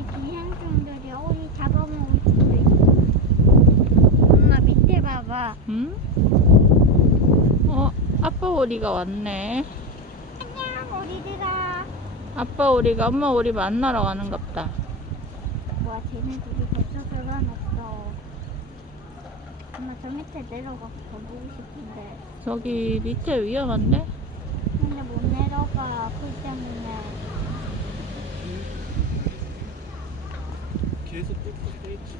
우리 기생충들이 우리 잡아먹을 수도 있어. 엄마 밑에 봐봐. 응? 어, 아빠 오리가 왔네. 안녕, 오리들아. 아빠 오리가 엄마 오리 만나러 가는갑다. 와, 쟤네들이 벌써 들어놨어. 엄마 저 밑에 내려가서 더 보고 싶은데. 저기 밑에 위험한데? 근데 못 내려가. 그 떼있지.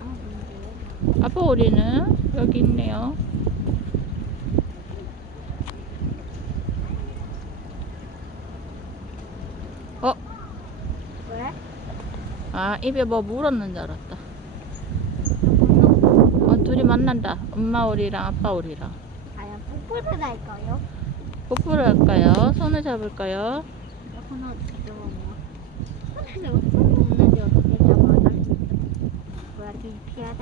아 뭔데 아빠 오리는 여기 있네요. 어, 왜? 아, 입에 뭐 물었는 줄 알았다. 어, 둘이 만난다. 엄마 오리랑 아빠 오리랑. 과연 뽀뽀를 할까요? 뽀뽀를 할까요? 손을 잡을까요? 하나 들어오냐 근데 뽀뽀 없는데 어떻게 잡아 나 뭐야 뒤 피하잖아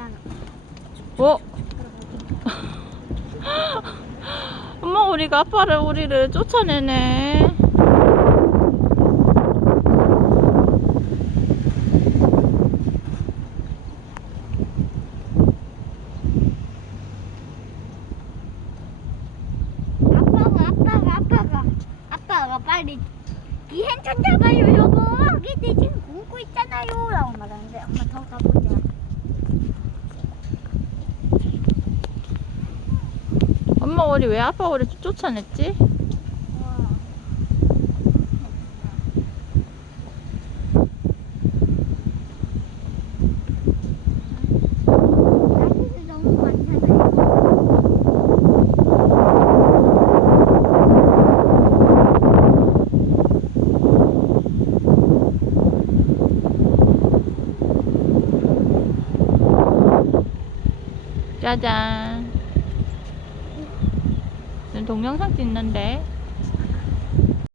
어? 엄마 오리가 아빠를 오리를 쫓아내네. 아빠가 아빠가 아빠가 아빠가 빨리 비행천 잡아요 여보 아기들 지금 굶고 있잖아요 라고 말하는데 엄마 더 가보자 엄마 오리 왜 아빠 오리 쫓아냈지? 짜잔. 동영상 찍는데.